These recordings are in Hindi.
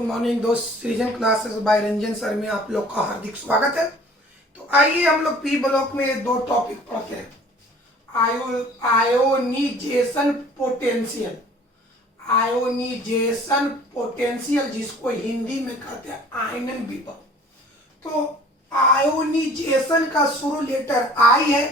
गुड मॉर्निंग दोस्त। सृजन क्लासेस बाय रंजन सर में आप लोग का हार्दिक स्वागत है। तो आइए हम लोग पी ब्लॉक में दो टॉपिक पढ़ते हैं। आयोनिजेशन पोटेंशियल, आयोनिजेशन पोटेंशियल जिसको हिंदी में कहते हैं आयनन विभव। तो आयोनिजेशन का शुरू लेटर आई है,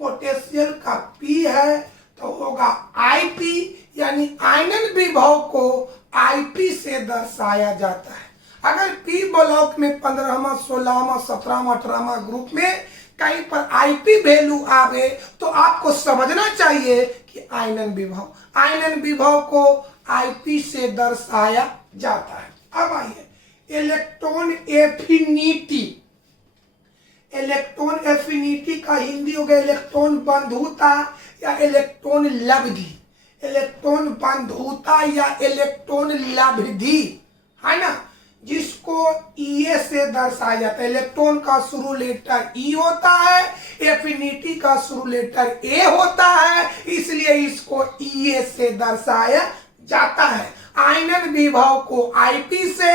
पोटेंशियल का पी है, तो होगा आईपी, यानी आयनन विभव को आईपी से दर्शाया जाता है। अगर पी ब्लॉक में 15वां 16वां 17वां 18वां ग्रुप में कहीं पर आईपी वैल्यू आवे तो आपको समझना चाहिए कि आयनन विभव को आईपी से दर्शाया जाता है। अब आइए इलेक्ट्रॉन एफिनिटी। इलेक्ट्रॉन एफिनिटी का हिंदी हो गया इलेक्ट्रॉन बंधुता या इलेक्ट्रॉन लब्धि। इलेक्ट्रॉन बंधुता या इलेक्ट्रॉन लब्धि है ना, जिसको ईए से दर्शाया जाता है। इलेक्ट्रॉन का शुरू लेटर ई होता है, एफिनिटी का शुरू लेटर ए होता है, इसलिए इसको ईए से दर्शाया जाता है। आयनन विभव को आईपी से,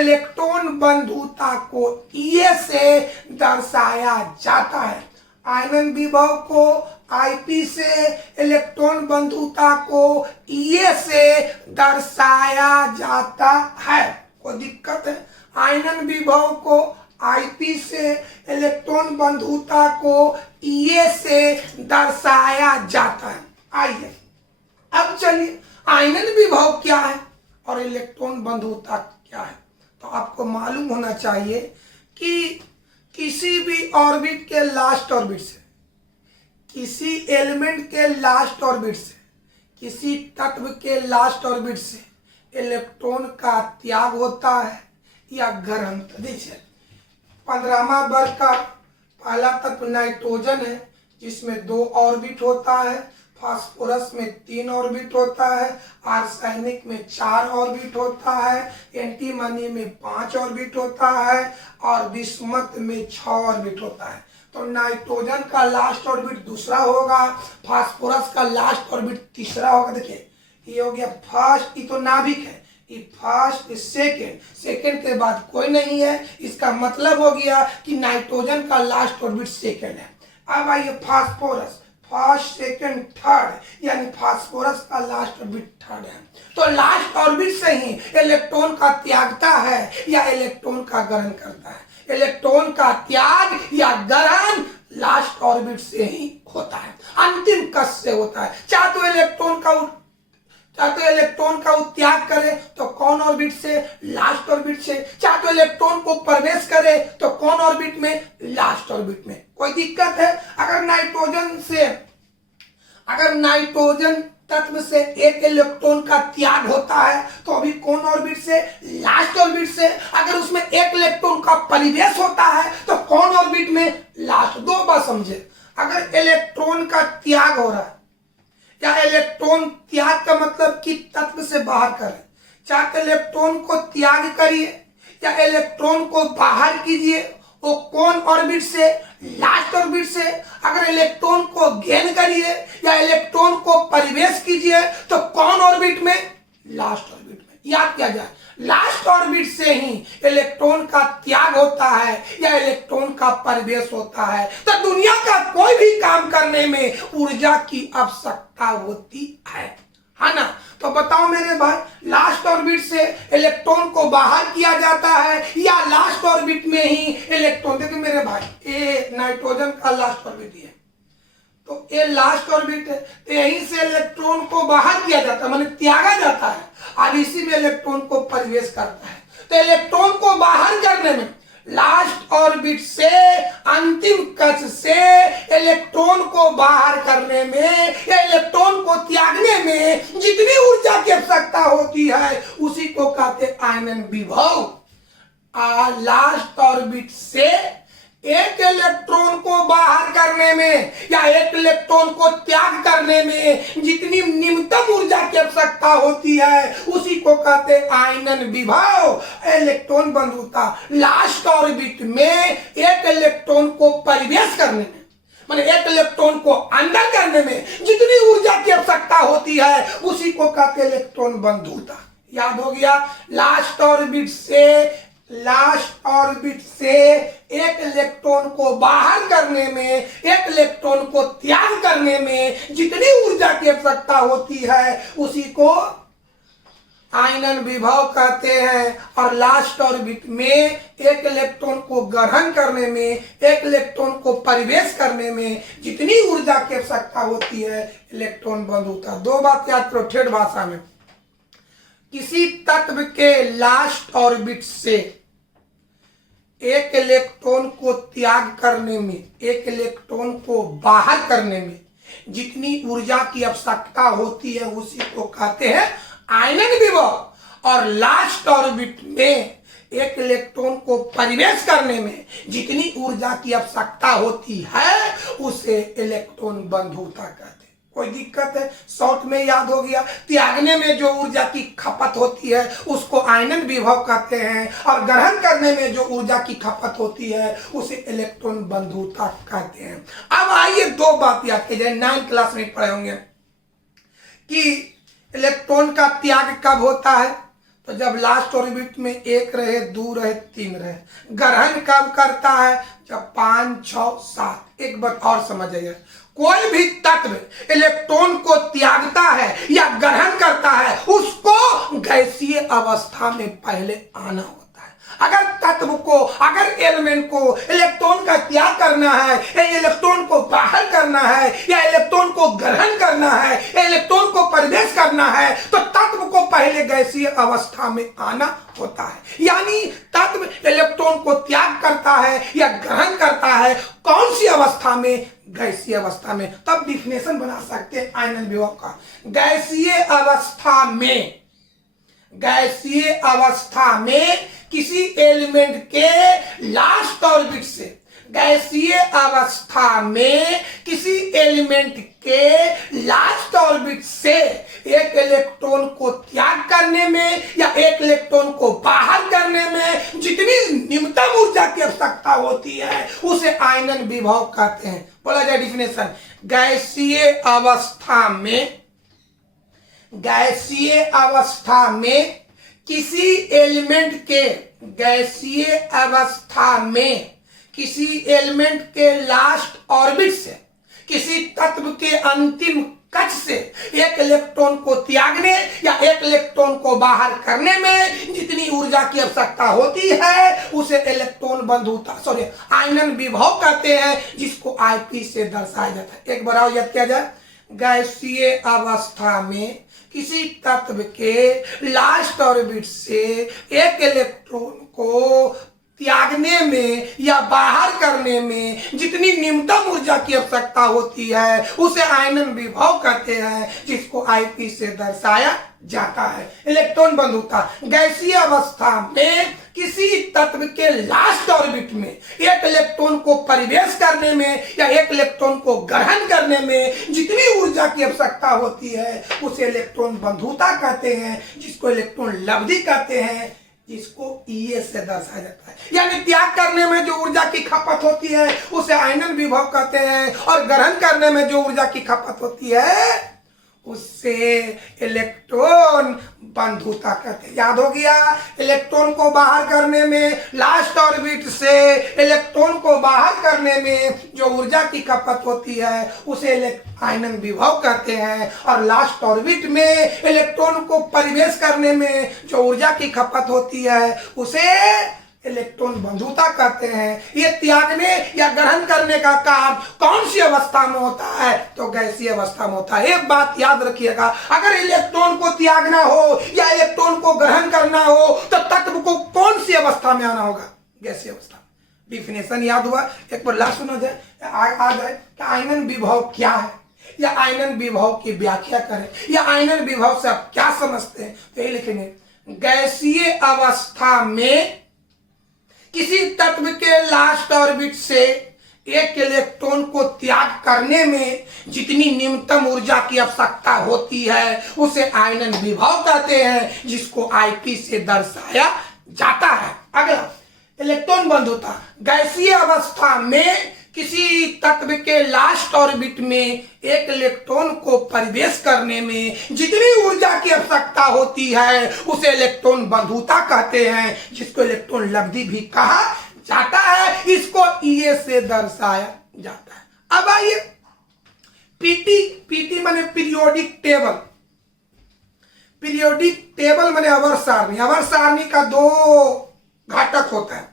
इलेक्ट्रॉन बंधुता को ईए से दर्शाया जाता है। आयनन विभव को आईपी से, इलेक्ट्रॉन बंधुता को ईए से दर्शाया जाता है। कोई दिक्कत है? आयनन विभव को आईपी से, इलेक्ट्रॉन बंधुता को ईए से दर्शाया जाता है। आइए अब चलिए आयनन विभव क्या है और इलेक्ट्रॉन बंधुता क्या है। तो आपको मालूम होना चाहिए कि किसी भी ऑर्बिट के लास्ट ऑर्बिट से, किसी एलिमेंट के लास्ट ऑर्बिट से, किसी तत्व के लास्ट ऑर्बिट से इलेक्ट्रॉन का त्याग होता है या ग्रहण। देखिए 15वां वर्ग का पहला तत्व नाइट्रोजन है, जिसमें 2 ऑर्बिट होता है। फास्फोरस में 3 ऑर्बिट होता है। आर्सेनिक में 4 ऑर्बिट होता है। एंटीमनी में 5 ऑर्बिट होता है और बिस्मथ में 6 ऑर्बिट होता है। तो नाइट्रोजन का लास्ट ऑर्बिट दूसरा होगा, फास्फोरस का लास्ट ऑर्बिट तीसरा होगा। देखिए ये हो गया फर्स्ट, ये तो नाभिक है, ये फर्स्ट सेकेंड के बाद कोई नहीं है, इसका मतलब हो गया कि नाइट्रोजन का लास्ट ऑर्बिट सेकेंड है। अब आइए फास्फोरस, फर्स्ट सेकेंड थर्ड, यानी फास्फोरस का लास्ट ऑर्बिट थर्ड है। तो लास्ट ऑर्बिट से ही इलेक्ट्रॉन का त्यागता है या इलेक्ट्रॉन का ग्रहण करता है। इलेक्ट्रॉन का त्याग या ग्रहण लास्ट ऑर्बिट से ही होता है, अंतिम कक्ष से होता है। चाहे तो इलेक्ट्रॉन का त्याग करे तो कौन ऑर्बिट से? लास्ट ऑर्बिट से। चाहे तो इलेक्ट्रॉन को प्रवेश करे तो कौन ऑर्बिट में? लास्ट ऑर्बिट में। कोई दिक्कत है? अगर नाइट्रोजन तत्व से एक इलेक्ट्रॉन का त्याग होता है तो अभी कौन ऑर्बिट से? लास्ट ऑर्बिट से। अगर उसमें एक इलेक्ट्रॉन का परिवेश होता है तो कौन ऑर्बिट में? लास्ट। 2 बात समझे, अगर इलेक्ट्रॉन का त्याग हो रहा है या इलेक्ट्रॉन त्याग का मतलब कि तत्व से बाहर करें, चाहे इलेक्ट्रॉन को त्याग करिए या इलेक्ट्रॉन को बाहर कीजिए, वो कौन ऑर्बिट से? लास्ट ऑर्बिट से। अगर इलेक्ट्रॉन को गेन करिए या इलेक्ट्रॉन को परिवेश कीजिए तो कौन ऑर्बिट में? लास्ट ऑर्बिट में। याद किया जाए, लास्ट ऑर्बिट से ही इलेक्ट्रॉन का त्याग होता है या इलेक्ट्रॉन का परिवेश होता है। तो दुनिया का कोई भी काम करने में ऊर्जा की आवश्यकता होती है ना। तो बताओ मेरे भाई, लास्ट ऑर्बिट से इलेक्ट्रॉन को बाहर किया जाता है या लास्ट ऑर्बिट में ही इलेक्ट्रॉन? देखिए मेरे भाई, ये नाइट्रोजन का लास्ट ऑर्बिट है, तो ये लास्ट ऑर्बिट है, तो यहीं से इलेक्ट्रॉन को बाहर किया जाता है, माने त्यागा जाता है, और इसी में इलेक्ट्रॉन को प्रवेश करता है। तो इलेक्ट्रॉन को बाहर करने में, लास्ट ऑर्बिट से अंतिम कक्ष से इलेक्ट्रॉन को बाहर करने में या इलेक्ट्रॉन को त्यागने में जितनी ऊर्जा की आवश्यकता होती है उसी को कहते आयनन विभव। लास्ट ऑर्बिट से एक इलेक्ट्रॉन को बाहर करने में या एक इलेक्ट्रॉन को त्याग करने में जितनी न्यूनतम ऊर्जा की आवश्यकता होती है उसी को कहते हैं आयनन विभव। इलेक्ट्रॉन बंधुता, लास्ट ऑर्बिट में एक इलेक्ट्रॉन को परिवेश करने में, माने एक इलेक्ट्रॉन को अंदर करने में जितनी ऊर्जा की आवश्यकता होती है उसी को कहते हैं इलेक्ट्रॉन बंधुता। याद हो गया। लास्ट ऑर्बिट से एक इलेक्ट्रॉन को बाहर करने में, एक इलेक्ट्रॉन को त्याग करने में जितनी ऊर्जा की आवश्यकता होती है उसी को आयनन विभव कहते हैं। और लास्ट ऑर्बिट में एक इलेक्ट्रॉन को ग्रहण करने में, एक इलेक्ट्रॉन को परिवेश करने में जितनी ऊर्जा की आवश्यकता होती है इलेक्ट्रॉन बंद होता है। दो बात याद करो ठेठ भाषा में, किसी तत्व के लास्ट ऑर्बिट से एक इलेक्ट्रॉन को त्याग करने में, एक इलेक्ट्रॉन को बाहर करने में जितनी ऊर्जा की आवश्यकता होती है उसी को कहते हैं आयनन विभव। और लास्ट ऑर्बिट में एक इलेक्ट्रॉन को परिवेश करने में जितनी ऊर्जा की आवश्यकता होती है उसे इलेक्ट्रॉन बंधुता कहते हैं। कोई दिक्कत है? शॉर्ट में याद हो गया। त्यागने में जो ऊर्जा की खपत होती है उसको आयनन विभव कहते हैं, और ग्रहण करने में जो ऊर्जा की खपत होती है उसे इलेक्ट्रॉन बंधुता कहते हैं। अब आइए दो बात याद कीजिए, 9th क्लास में पढ़े होंगे कि इलेक्ट्रॉन का त्याग कब होता है, तो जब लास्ट ऑर्बिट में 1 रहे, 2 रहे, 3 रहे। ग्रहण कब करता है, जब 5, 6, 7। एक बात और समझिए, कोई भी तत्व इलेक्ट्रॉन को त्यागता है या ग्रहण करता है उसको गैसीय अवस्था में पहले आना होता है। अगर तत्व को, अगर एलिमेंट को इलेक्ट्रॉन का त्याग करना है, या इलेक्ट्रॉन को बाहर करना है, या इलेक्ट्रॉन को ग्रहण करना है, या इलेक्ट्रॉन को प्रवेश करना है, तो तत्व को पहले गैसीय अवस्था में आना होता है। यानी तत्व इलेक्ट्रॉन को त्याग करता है या ग्रहण करता है कौन सी अवस्था में, गैसीय अवस्था में। तब डिफिनेशन बना सकते हैं आयनन विभव का। गैसीय अवस्था में, गैसीय अवस्था में किसी एलिमेंट के लास्ट ऑर्बिट से, गैसीय अवस्था में किसी एलिमेंट के लास्ट ऑर्बिट से एक इलेक्ट्रॉन को त्याग करने में या एक इलेक्ट्रॉन को बाहर करने में जितनी न्यूनतम ऊर्जा की आवश्यकता होती है उसे आयनन विभव कहते हैं। बोला जाए डिफिनेशन, गैसीय अवस्था में, गैसीय अवस्था में किसी एलिमेंट के, गैसीय अवस्था में किसी एलिमेंट के लास्ट ऑर्बिट से, किसी तत्व के अंतिम कक्ष से एक इलेक्ट्रॉन को त्यागने या एक इलेक्ट्रॉन को बाहर करने में जितनी ऊर्जा की आवश्यकता होती है उसे इलेक्ट्रॉन बंधुता, सॉरी आयनन विभव कहते हैं, जिसको Ip से दर्शाया जाता है। एक बार और याद किया जाए, गैसीय अवस्था में किसी तत्व के लास्ट ऑर्बिट से एक इलेक्ट्रॉन को त्यागने में या बाहर करने में जितनी न्यूनतम ऊर्जा की आवश्यकता होती है उसे आयनन विभव कहते हैं, जिसको Ip से दर्शाया जाता है। इलेक्ट्रॉन बंधुता, गैसीय अवस्था में किसी तत्व के लास्ट ऑर्बिट में एक इलेक्ट्रॉन को परिवेश करने में या एक इलेक्ट्रॉन को ग्रहण करने में जितनी ऊर्जा की आवश्यकता होती है उसे इलेक्ट्रॉन बंधुता कहते हैं, जिसको इलेक्ट्रॉन लब्धि कहते हैं, जिसको ES से दर्शाया जाता है। यानी त्याग करने में जो ऊर्जा की खपत होती है उसे आयनन विभव कहते हैं, और ग्रहण करने में जो ऊर्जा की खपत होती है उससे इलेक्ट्रॉन बंधुता कहते हैं। याद हो गया, इलेक्ट्रॉन को बाहर करने में, लास्ट ऑर्बिट से इलेक्ट्रॉन को बाहर करने में जो ऊर्जा की खपत होती है उसे आयनन विभव कहते हैं, और लास्ट ऑर्बिट में इलेक्ट्रॉन को परिवेश करने में जो ऊर्जा की खपत होती है उसे इलेक्ट्रॉन बंधुता कहते हैं। ये त्यागने या ग्रहण करने का काम कौन सी अवस्था में होता है, तो गैसीय अवस्था में होता है। एक बात याद रखिएगा, अगर इलेक्ट्रॉन को त्यागना हो या इलेक्ट्रॉन को ग्रहण करना हो तो तत्व को कौन सी अवस्था में आना होगा, गैसीय अवस्था। डिफिनेशन याद हुआ, एक बार लास्ट सुना जाए, आ जाए कि आयनन विभव क्या है, या आयनन विभव की व्याख्या करें, या आयनन विभव से आप क्या समझते हैं। तो ये लिखेंगे, गैसीय अवस्था में किसी तत्व के लास्ट ऑर्बिट से एक इलेक्ट्रॉन को त्याग करने में जितनी न्यूनतम ऊर्जा की आवश्यकता होती है उसे आयनन विभव कहते हैं, जिसको Ip से दर्शाया जाता है। अगला, इलेक्ट्रॉन बंधुता, गैसीय अवस्था में किसी तत्व के लास्ट ऑर्बिट में एक इलेक्ट्रॉन को प्रवेश करने में जितनी ऊर्जा की आवश्यकता होती है उसे इलेक्ट्रॉन बंधुता कहते हैं, जिसको इलेक्ट्रॉन लब्धि भी कहा जाता है। इसको ईए से दर्शाया जाता है। अब आइए पीटी माने पीरियोडिक टेबल। पीरियोडिक टेबल माने आवर्त सारणी। आवर्त सारणी का दो घटक होता है।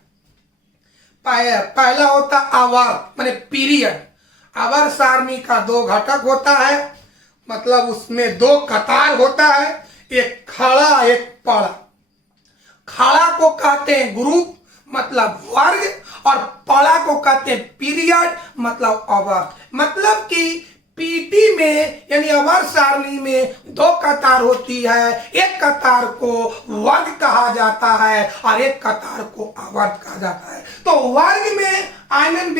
पहला होता आवर्त माने पीरियड। आवर्त सारणी का दो घटक होता है, मतलब उसमें दो कतार होता है, एक खड़ा एक पड़ा। खड़ा को कहते हैं ग्रुप मतलब वर्ग, और पड़ा को कहते हैं पीरियड मतलब आवर्त। मतलब कि पीटी में यानी आवर्त सारणी में दो कतार होती है, एक कतार को वर्ग कहा जाता है और एक कतार को आवर्त कहा जाता है। तो वर्ग में आयनन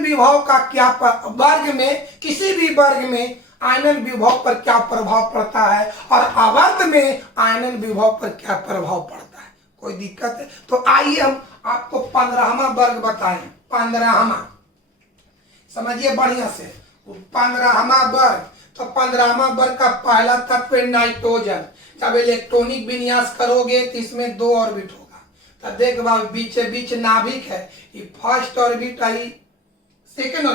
विभव का क्या वर्ग में किसी भी वर्ग में आयनन विभव पर क्या प्रभाव पड़ता है और आवर्त में आयनन विभव पर क्या प्रभाव पड़ता है, कोई दिक्कत है? तो आइए हम आपको 15वां वर्ग बताएं। 15वां समझिए बढ़िया से। 15वां वर्ग, तो 15वां वर्ग का पहला तत्व नाइट्रोजन। जब इलेक्ट्रॉनिक विन्यास करोगे तो इसमें दो ऑर्बिट होगा। तो देख बीच नाभिक है, ये first orbit I, second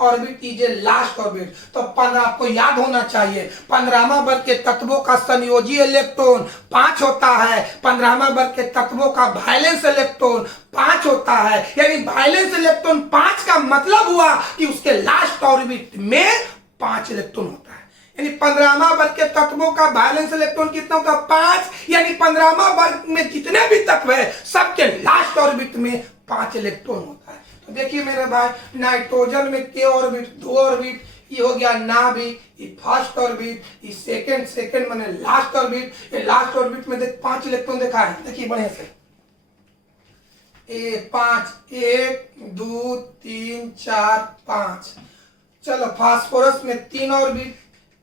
orbit is a last orbit. तो 15 आपको याद होना चाहिए 15वां वर्ग के तत्वों का संयोजी इलेक्ट्रॉन 5 होता है। 15वां वर्ग के तत्वों का वैलेंस इलेक्ट्रॉन 5 होता है। यानी वैलेंस इलेक्ट्रॉन 5 का मतलब हुआ कि उसके लास्ट ऑर्बिट में 5 इलेक्ट्रॉन होता है। यानी 15वां वर्ग के तत्वों का वैलेंस इलेक्ट्रॉन कितना होगा? 5। यानी 15वां वर्ग में जितने भी तत्व है सबके लास्ट ऑर्बिट में 5 इलेक्ट्रॉन होता है। तो देखिए मेरे भाई, नाइट्रोजन में के ऑर्बिट, 2 ऑर्बिट, ये हो गया नाभिक, ये फर्स्ट ऑर्बिट, ये सेकेंड माने लास्ट ऑर्बिट। ये लास्ट ऑर्बिट में देख 5 इलेक्ट्रॉन देखा है, देखिए बढ़िया से। 5 1 2 3 4 5। चलो फास्फोरस में 3 ऑर्बिट,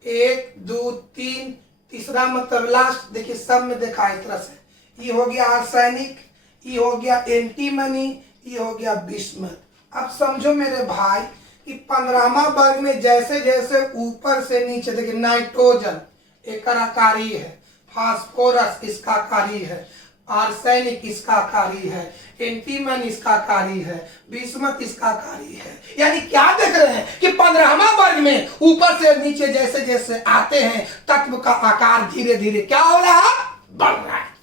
1 2 3, तीसरा मतलब लास्ट। देखिए सब में देखा है इस तरह से। ये हो गया आर्सेनिक, ये हो गया एंटीमनी, ये हो गया बिस्मथ। अब समझो मेरे भाई कि 15वां वर्ग में जैसे जैसे ऊपर से नीचे, देखिए नाइट्रोजन एक आकारी है, फास्फोरस इसका आकारी है, आर्सेनिक इसका आकारी है, एंटीमन इसका आकारी है, बिस्मथ इसका आकारी है। यानी क्या देख रहे हैं कि 15वां वर्ग में ऊपर से नीचे जैसे जैसे आते हैं तत्व का आकार धीरे धीरे क्या हो रहा है? बढ़ रहा है।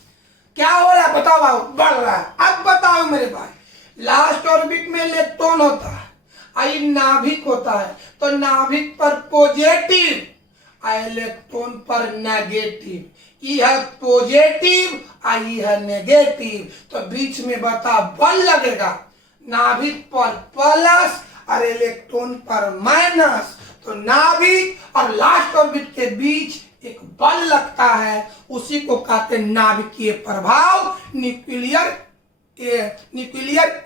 क्या हो रहा है बताओ भाई? बढ़ रहा है। अब बताओ मेरे भाई, लास्ट ऑर्बिट में इलेक्ट्रॉन होता है, आई नाभिक होता है, तो नाभिक पर पॉजिटिव, इलेक्ट्रॉन पर नेगेटिव। यह पॉजिटिव आई है नेगेटिव, तो बीच में बता बल लगेगा। नाभिक पर प्लस और इलेक्ट्रॉन पर माइनस, तो नाभिक और लास्ट ऑर्बिट के बीच एक बल लगता है, उसी को कहते हैं नाभिकीय प्रभाव, न्यूक्लियर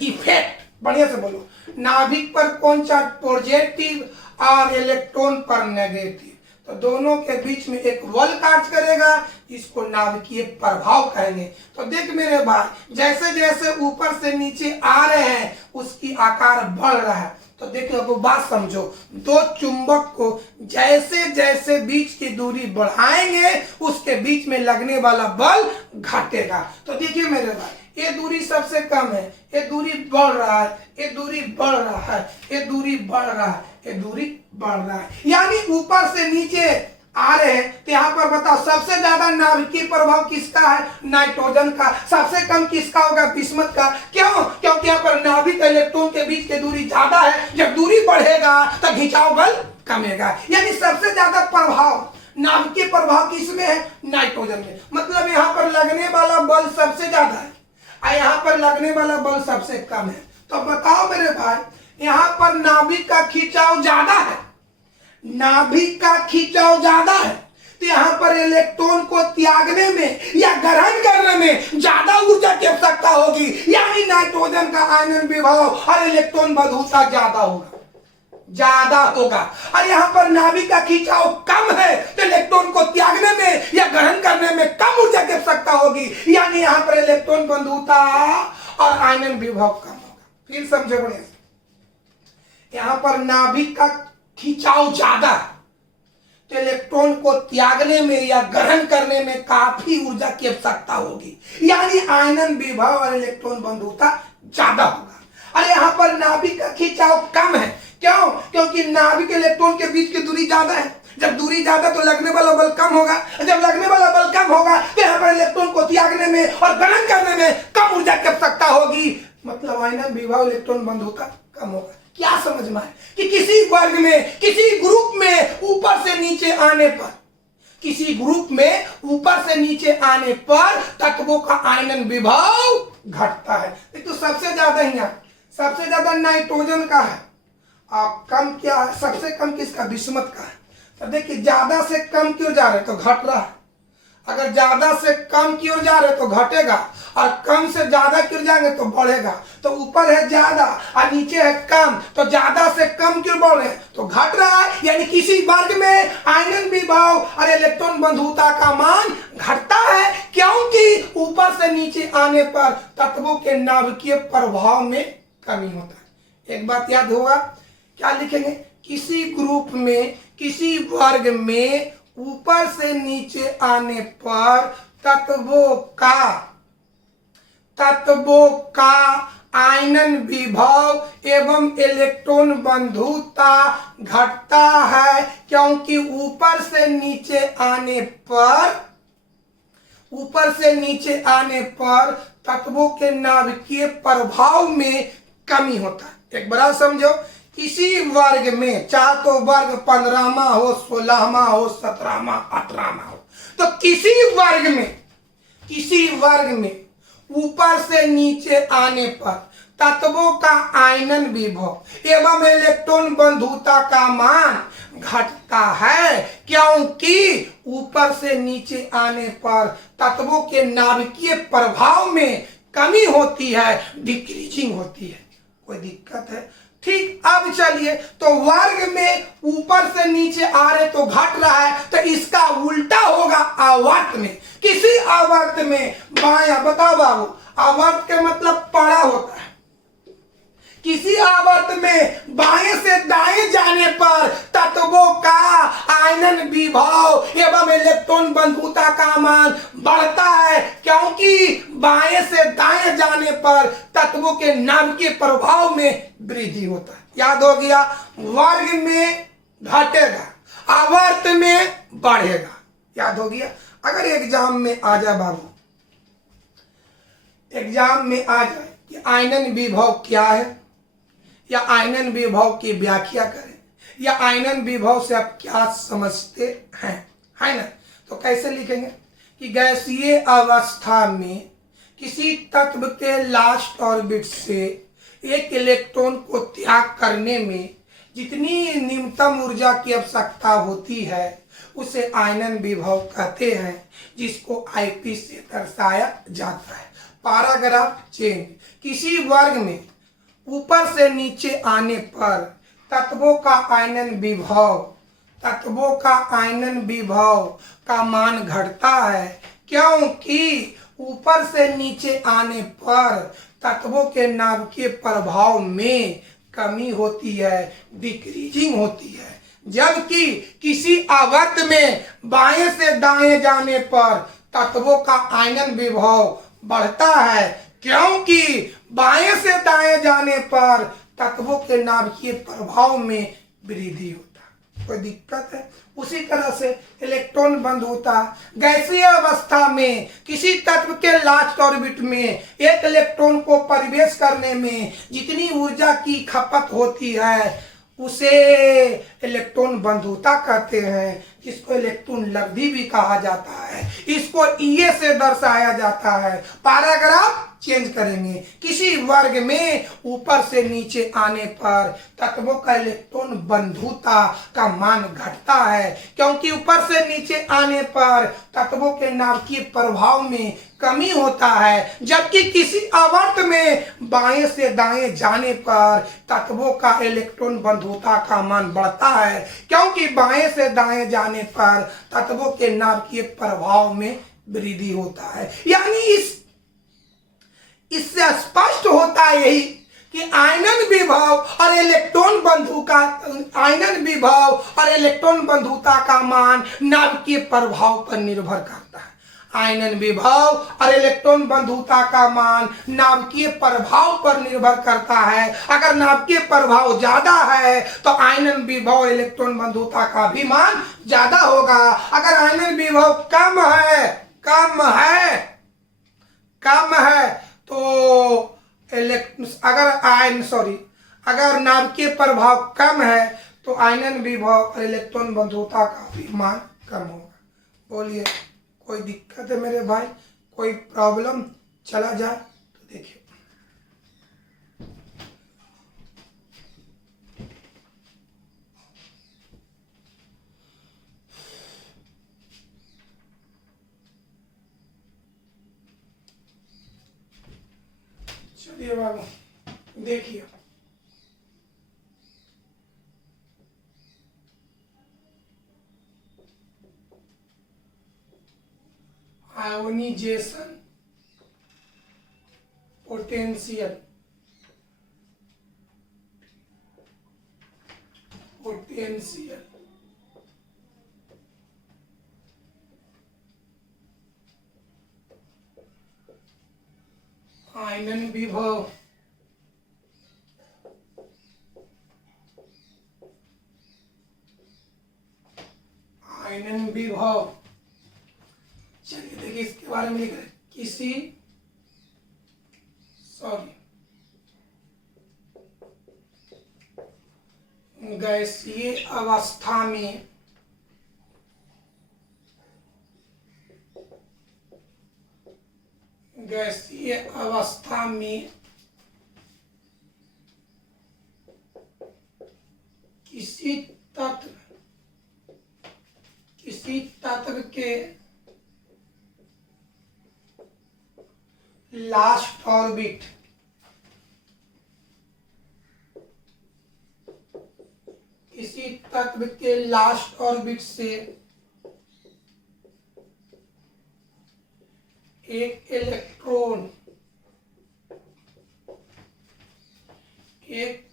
इफेक्ट। बढ़िया से बोलो, नाभिक पर कौन सा? पॉजिटिव और इलेक्ट्रॉन पर नेगेटिव, तो दोनों के बीच में एक बल कार्य करेगा, इसको नाभिकीय प्रभाव कहेंगे। तो देख मेरे भाई, जैसे जैसे ऊपर से नीचे आ रहे हैं उसकी आकार बढ़ रहा है। तो देखिए वो बात समझो, दो चुंबक को जैसे जैसे बीच की दूरी बढ़ाएंगे उसके बीच में लगने वाला बल घटेगा। तो देखिए मेरे भाई, ये दूरी सबसे कम है, ये दूरी बढ़ रहा है, ये दूरी बढ़ रहा है, ये दूरी बढ़ रहा है, ये दूरी बढ़ रहा है। यानी ऊपर से नीचे आ रहे हैं। तो यहाँ पर बताओ सबसे ज्यादा नाभिकीय प्रभाव किसका है? नाइट्रोजन का। सबसे कम किसका होगा? बिस्मथ का। क्यों? क्योंकि यहाँ पर नाभिक इलेक्ट्रॉन के बीच की दूरी ज्यादा है। जब दूरी बढ़ेगा तो खिंचाव बल कमेगा। यानी सबसे ज्यादा प्रभाव नाभिकीय प्रभाव किसमें है? नाइट्रोजन में। मतलब यहाँ पर लगने वाला बल सबसे ज्यादा है और यहाँ पर लगने वाला बल सबसे कम है। तो बताओ मेरे भाई, यहाँ पर नाभिक का खिंचाव ज्यादा है, नाभिक का खिंचाव ज्यादा है, तो यहाँ पर इलेक्ट्रॉन को त्यागने में या ग्रहण करने में ज्यादा ऊर्जा की आवश्यकता होगी। यानी नाइट्रोजन का आयनन विभव और इलेक्ट्रॉन बंधुता ज्यादा होगा। और यहाँ पर नाभिक का खिंचाव कम है, तो इलेक्ट्रॉन को त्यागने में या ग्रहण करने में कम ऊर्जा की आवश्यकता होगी। यानी यहाँ पर इलेक्ट्रॉन बंधुता और आयनन विभव कम होगा। फिर समझो बढ़िया से। यहां पर नाभिक का खिंचाव ज्यादा है, तो इलेक्ट्रॉन को त्यागने में या ग्रहण करने में काफी ऊर्जा की आवश्यकता होगी, यानी आयनन विभव और इलेक्ट्रॉन बंधुता ज्यादा होगा। अरे यहाँ पर नाभिक का खिंचाव कम है, क्यों? क्योंकि नाभिक इलेक्ट्रॉन के बीच की दूरी ज्यादा है। जब दूरी ज्यादा तो लगने वाला बल कम होगा, जब लगने वाला बल कम होगा तो यहाँ पर इलेक्ट्रॉन को त्यागने में और ग्रहण करने में कम ऊर्जा की आवश्यकता होगी, मतलब आयनन विभव इलेक्ट्रॉन बंधुता कम होगा। क्या समझ में आए कि किसी वर्ग में, किसी ग्रुप में ऊपर से नीचे आने पर, किसी ग्रुप में ऊपर से नीचे आने पर तत्वों का आयनन विभव घटता है। तो सबसे ज्यादा यहाँ सबसे ज्यादा नाइट्रोजन का है, आप कम क्या है? सबसे कम किसका? विषमत का है। तो देखिए ज्यादा से कम की ओर जा रहे तो घट रहा है, अगर ज्यादा से कम की ओर जा रहे तो घटेगा, और कम से ज्यादा की ओर जाएंगे तो बढ़ेगा। तो ऊपर है ज्यादा और नीचे है कम, तो ज्यादा से कम की ओर बढ़ रहे हैं तो घट रहा है, यानी किसी वर्ग में आयनन विभव और इलेक्ट्रॉन बंधुता का मान घटता है, क्योंकि ऊपर से नीचे आने पर तत्वों के नाभिकीय प्रभाव में कमी होता है। एक बात याद होगा, क्या लिखेंगे? किसी ग्रुप में, किसी वर्ग में ऊपर से नीचे आने पर तत्वों का आयनन विभव एवं इलेक्ट्रॉन बंधुता घटता है, क्योंकि ऊपर से नीचे आने पर तत्वों के नाभिकीय प्रभाव में कमी होता है। एक बार समझो, किसी वर्ग में, चाहे तो वर्ग 15वां हो, 16वां हो, 17वां, 18वां हो, तो किसी वर्ग में ऊपर से नीचे आने पर तत्वों का आयनन विभव एवं इलेक्ट्रॉन बंधुता का मान घटता है, क्योंकि ऊपर से नीचे आने पर तत्वों के नाभिकीय प्रभाव में कमी होती है, डिक्रीजिंग होती है। कोई दिक्कत है? ठीक, अब चलिए, तो वर्ग में ऊपर से नीचे आ रहे तो घट रहा है, तो इसका उल्टा होगा आवर्त में। किसी आवर्त में बायां, बताओ बाबू, आवर्त के मतलब पड़ा होता है। किसी आवर्त में बाएं से दाएं जाने पर तत्वों का आयनन विभव एवं इलेक्ट्रॉन बंधुता का मान बढ़ता है, क्योंकि बाएं से दाएं जाने पर तत्वों के नाभिकीय प्रभाव में वृद्धि होता है। याद हो गया? वर्ग में घटेगा, आवर्त में बढ़ेगा। याद हो गया? अगर एग्जाम में आ जाए बाबू, एग्जाम में आ जाए कि आयनन विभव क्या है, या आयनन विभव की व्याख्या करें, या आयनन विभव से आप क्या समझते हैं, है ना? तो कैसे लिखेंगे कि गैसीय अवस्था में किसी तत्व के लास्ट ऑर्बिट से एक इलेक्ट्रॉन को त्याग करने में जितनी न्यूनतम ऊर्जा की आवश्यकता होती है उसे आयनन विभव कहते हैं, जिसको आईपी से दर्शाया जाता है। Paragraph change. किसी वर्ग में ऊपर से नीचे आने पर तत्वों का आयनन विभव का मान घटता है, क्योंकि ऊपर से नीचे आने पर तत्वों के नाभिकीय प्रभाव में कमी होती है, डिक्रीजिंग होती है। जबकि किसी आवर्त में बाएं से दाएं जाने पर तत्वों का आयनन विभव बढ़ता है, क्योंकि बाएं से दाएं जाने पर तत्वों के नाभिकीय प्रभाव में वृद्धि होता है। कोई दिक्कत है? उसी तरह से इलेक्ट्रॉन बंधुता, गैसीय अवस्था में किसी तत्व के लास्ट ऑर्बिट में एक इलेक्ट्रॉन को प्रवेश करने में जितनी ऊर्जा की खपत होती है उसे इलेक्ट्रॉन बंधुता कहते हैं, जिसको इलेक्ट्रॉन लब्धि भी कहा जाता है। इसको ईए से दर्शाया जाता है। पैराग्राफ चेंज करेंगे। किसी वर्ग में ऊपर से नीचे आने पर तत्वों का इलेक्ट्रॉन बंधुता का मान घटता है, क्योंकि ऊपर से नीचे आने पर तत्वों के नाभिकीय प्रभाव में कमी होता है। जबकि किसी आवर्त में बाएं से दाएं जाने पर तत्वों का इलेक्ट्रॉन बंधुता का मान बढ़ता है, क्योंकि बाएं से दाएं जाने पर तत्वों के नाभिकीय प्रभाव में वृद्धि होता है। यानी इससे स्पष्ट होता है यही कि आयनन विभव और इलेक्ट्रॉन बंधु का आयनन विभव और इलेक्ट्रॉन बंधुता का मान नाभिकीय प्रभाव पर निर्भर करता है। आयनन विभव और इलेक्ट्रॉन बंधुता का मान नाभिकीय प्रभाव पर निर्भर करता है। अगर नाभिकीय प्रभाव ज्यादा है तो आयनन विभव और इलेक्ट्रॉन बंधुता का भी मान ज्यादा होगा। अगर आयनन विभव कम है तो अगर नाभिकीय प्रभाव कम है तो आयनन विभव और इलेक्ट्रॉन बंधुता का भी मान कम होगा। बोलिए, कोई दिक्कत है मेरे भाई? कोई प्रॉब्लम चला जाए तो देखिए। चलिए बाबू देखिए, आयोनाइजेशन पोटेंशियल आयनन विभव चलिए देखिए इसके बारे में लिख रहे किसी गैसीय अवस्था में किसी तत्व के लास्ट ऑर्बिट से एक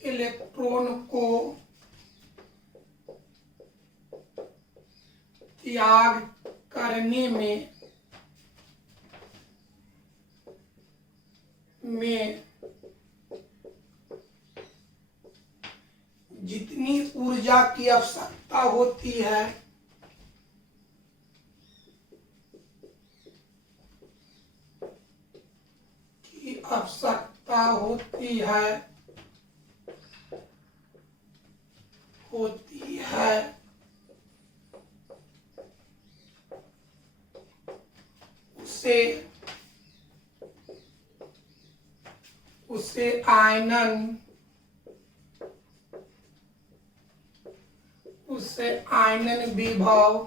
इलेक्ट्रॉन को त्याग करने में जितनी ऊर्जा की आवश्यकता होती है उसे आयनन विभव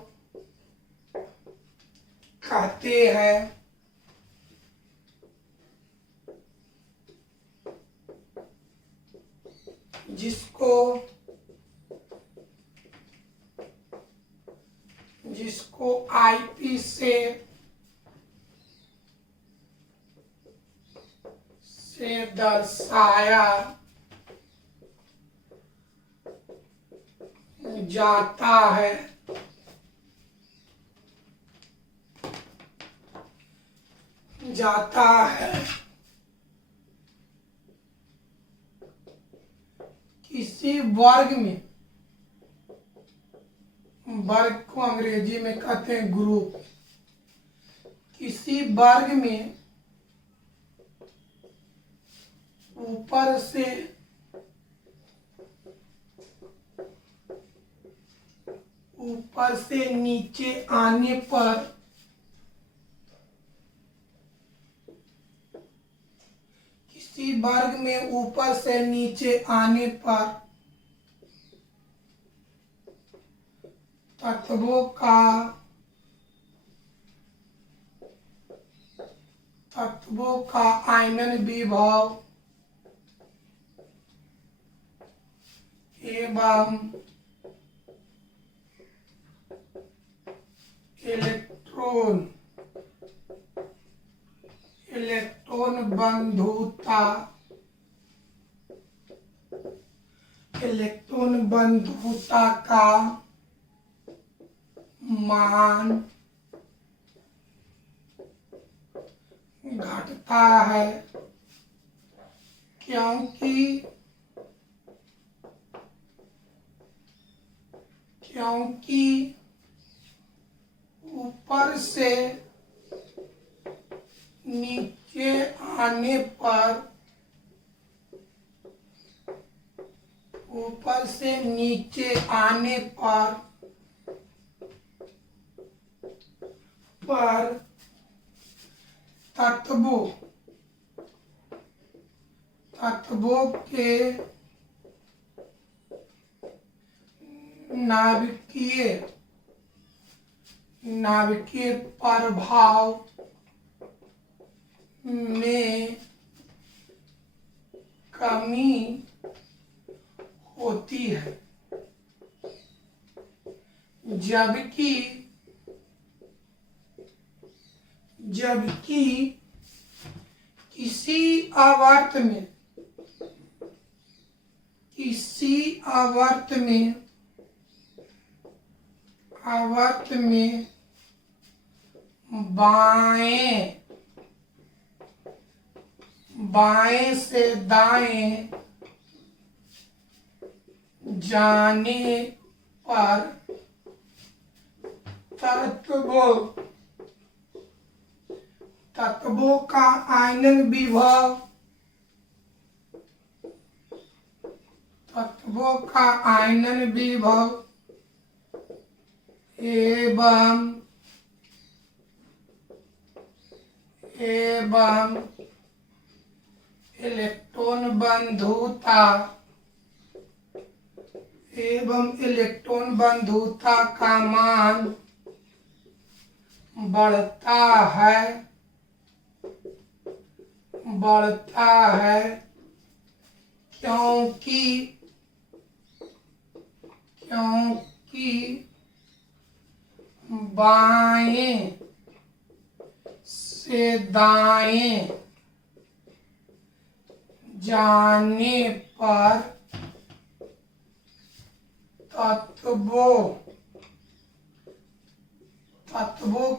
कहते हैं। जिसको आईपी से दर्शाया जाता है। किसी वर्ग को अंग्रेजी में कहते हैं ग्रुप। किसी वर्ग में ऊपर से नीचे आने पर तत्वों का आयनन विभव एवं इलेक्ट्रॉन बंधुता इलेक्ट्रॉन बंधुता का मान घटता है, क्योंकि ऊपर से नीचे आने पर तत्वों के नाभिकीय प्रभाव में कमी होती है, जबकि किसी आवर्त में बाएं से दाएं जाने पर तत्वों का आयनन विभव एवं इलेक्ट्रॉन बंधुता का मान बढ़ता है, क्योंकि बाएं से दाएं जाने पर तत्वों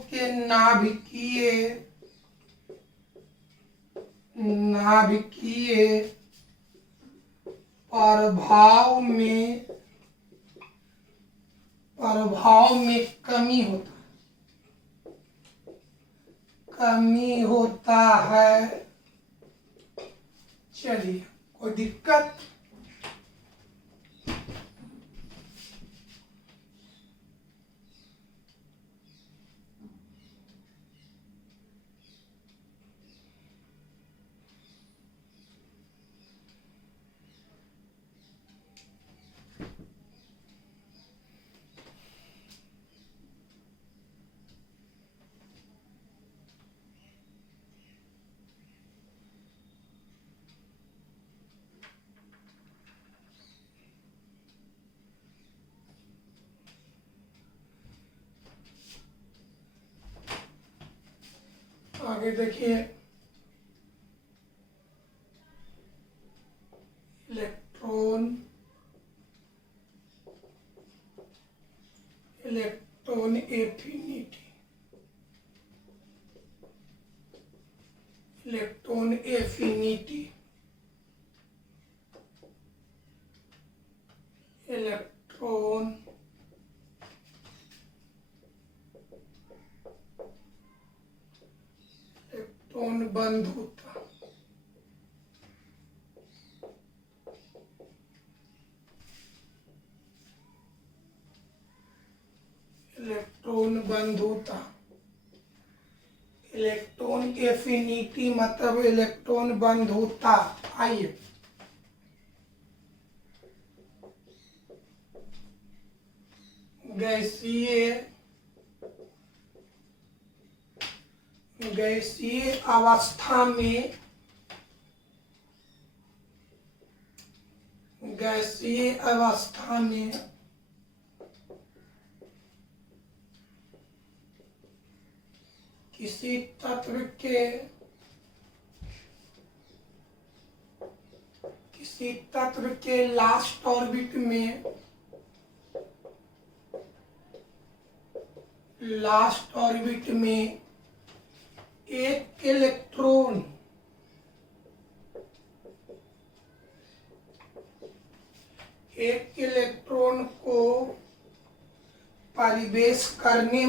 के नाभिकीय प्रभाव में कमी होता है। चलिए, कोई दिक्कत? आगे देखिए, इलेक्ट्रॉन एफिनिटी इलेक्ट्रॉन बंधुता इलेक्ट्रॉन एफिनिटी मतलब इलेक्ट्रॉन बंधुता। आइए, गैसीय अवस्था में किसी किसी तत्व के लास्ट ऑर्बिट में एक इलेक्ट्रॉन को परिवेश करने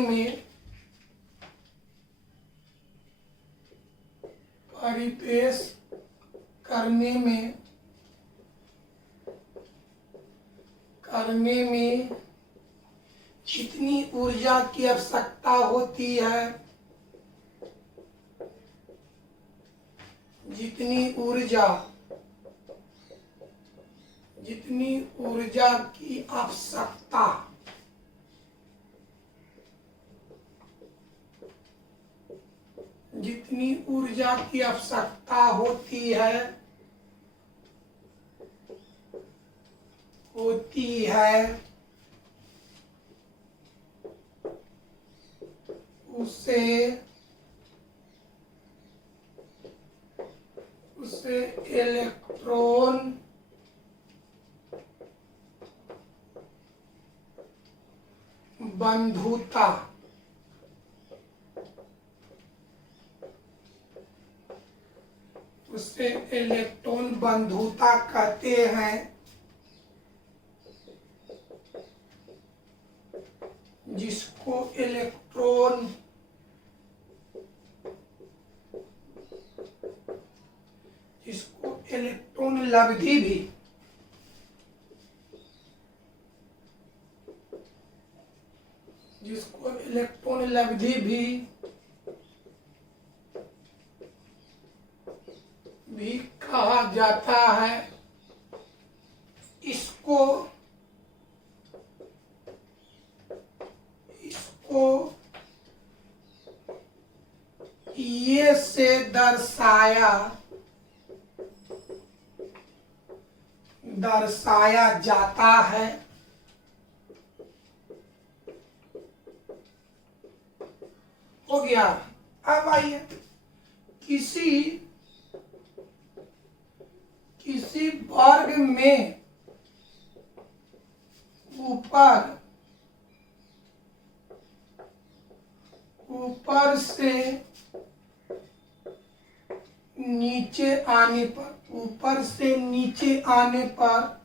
में जितनी ऊर्जा की आवश्यकता होती है, जितनी ऊर्जा की आवश्यकता होती है उसे इलेक्ट्रॉन बंधुता कहते हैं, जिसको इलेक्ट्रॉन लब्धि भी कहा जाता है। इसको ये से दर्शाया जाता है। हो गया। अब आइए किसी वर्ग में ऊपर से नीचे आने पर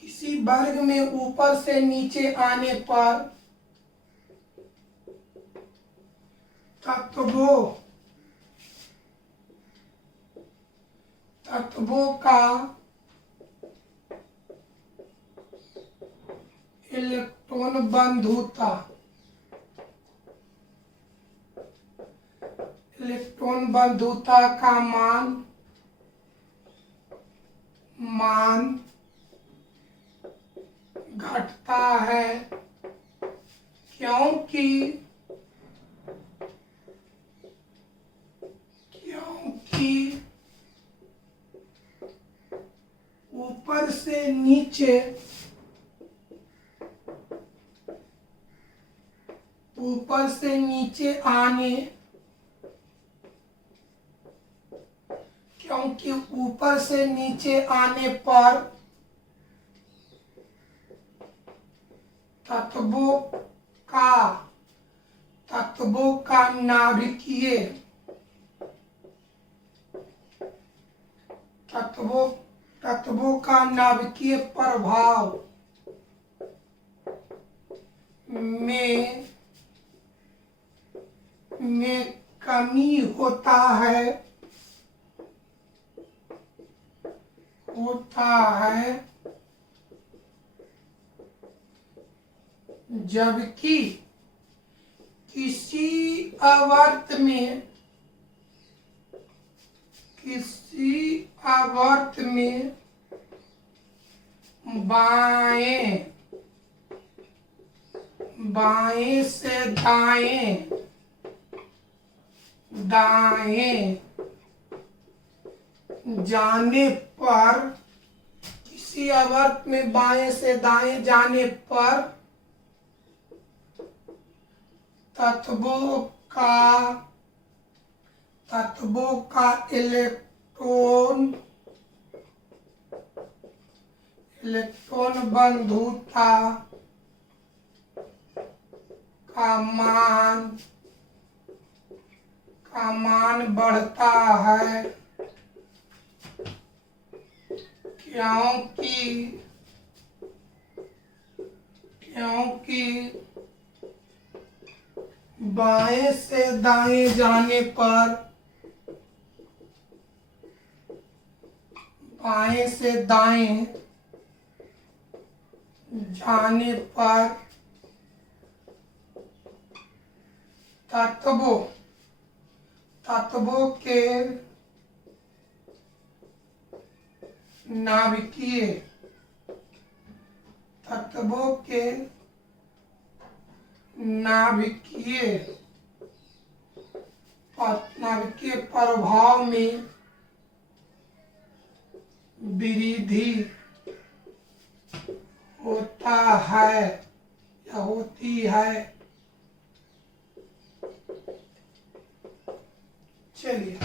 किसी वर्ग में ऊपर से नीचे आने पर तत्वों का इलेक्ट्रॉन बंधुता का मान घटता है, क्योंकि ऊपर से नीचे आने पर तत्वों का नाभिकीय प्रभाव में कमी होता है, जबकि किसी आवर्त में बाएं से दाएं जाने पर, किसी आवर्त में बाएं से दाएं जाने पर का तत्वों का इलेक्ट्रॉन बंधुता का मान बढ़ता है, क्योंकि बाएं से दाएं जाने पर तत्वों के नाभिकीय प्रभाव में वृद्धि होती है। चलिए